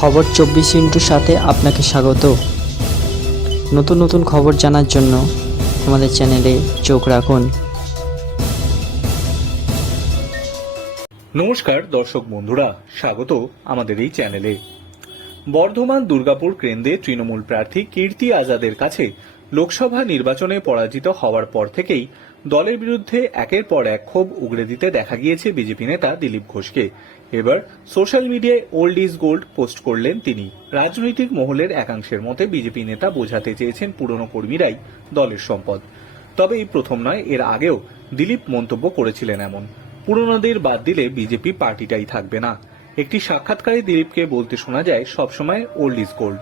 খবর চব্বিশ ইন্টুর সাথে আপনাকে স্বাগত। নতুন নতুন খবর জানার জন্য আমাদের চ্যানেলে চোখ রাখুন। নমস্কার দর্শক বন্ধুরা, স্বাগত আমাদের এই চ্যানেলে। বর্ধমান দুর্গাপুর কেন্দ্রে তৃণমূল প্রার্থী কীর্তি আজাদের কাছে লোকসভা নির্বাচনে পরাজিত হওয়ার পর থেকেই দলের বিরুদ্ধে একের পর এক ক্ষোভ উগড়ে দিতে দেখা গিয়েছে বিজেপি নেতা দিলীপ ঘোষকে। এবার সোশ্যাল মিডিয়ায় ওল্ড ইজ গোল্ড পোস্ট করলেন তিনি। রাজনৈতিক মহলের একাংশের মতে বিজেপি নেতা বোঝাতে চেয়েছেন পুরনো কর্মীরাই দলের সম্পদ। তবে এই প্রথম নয়, এর আগেও দিলীপ মন্তব্য করেছিলেন এমন। পুরনোদের বাদ দিলে বিজেপি পার্টিটাই থাকবে না। একটি সাক্ষাৎকারে দিলীপকে বলতে শোনা যায়, সবসময় ওল্ড ইজ গোল্ড।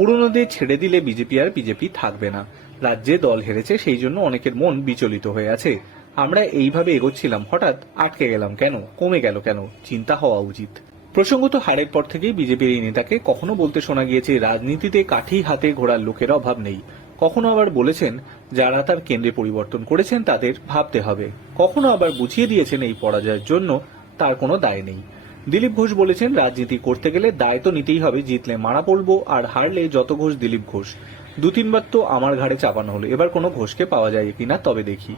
পুরনোদের ছেড়ে দিলে বিজেপি আর বিজেপি থাকবে না। রাজ্যে দল হেরেছে, সেই জন্য অনেকের মন বিচলিত হয়ে আছে। আমরা এইভাবে এগোচ্ছিলাম, হঠাৎ আটকে গেলাম কেন? কমে গেল কেন? চিন্তা হওয়া উচিত। প্রসঙ্গত, হারের পর থেকেই বিজেপির এই নেতাকে কখনো বলতে শোনা গিয়েছে, রাজনীতিতে কাঠি হাতে ঘোড়ার লোকের অভাব নেই। কখনো আবার বলেছেন, যারা তার কেন্দ্রে পরিবর্তন করেছেন, তাদের ভাবতে হবে। কখনো আবার বুঝিয়ে দিয়েছেন এই পরাজয়ের জন্য, তার কোনো দায় নেই। দিলীপ ঘোষ বলেছেন, রাজনীতি করতে গেলে দায় তো নিতেই হবে, জিতলে মারা পড়ব আর হারলে যত ঘোষ দিলীপ ঘোষ। দু তিনবার তো আমার ঘাড়ে চাপানো হলো, এবার কোনো ঘোষকে পাওয়া যায় কিনা তবে দেখি।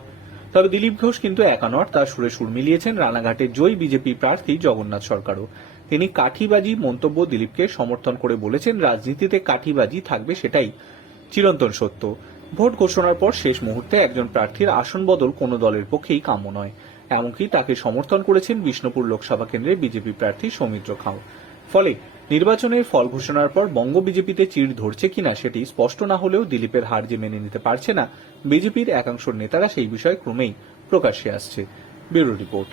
তবে দিলীপ ঘোষ কিন্তু একা নট তার সুরে সুর মিলিয়েছেন রানাঘাটের জয়ী বিজেপি প্রার্থী জগন্নাথ সরকারও। তিনি কাঠিবাজি মন্তব্য দিলীপকে সমর্থন করে বলেছেন, রাজনীতিতে কাঠিবাজি থাকবে সেটাই চিরন্তন সত্য। ভোট ঘোষণার পর শেষ মুহূর্তে একজন প্রার্থীর আসন বদল কোনো দলের পক্ষেই কাম্য নয়। এমনকি তাকে সমর্থন করেছেন বিষ্ণুপুর লোকসভা কেন্দ্রে বিজেপি প্রার্থী সৌমিত্র খাও। ফলে নির্বাচনের ফল ঘোষণার পর বঙ্গ বিজেপিতে চিড় ধরছে কিনা সেটি স্পষ্ট না হলেও দিলীপের হার যে মেনে নিতে পারছে না, বিজেপির একাংশ নেতারা সেই বিষয়ে ক্রমেই প্রকাশ্যে আসছে। Bureau report.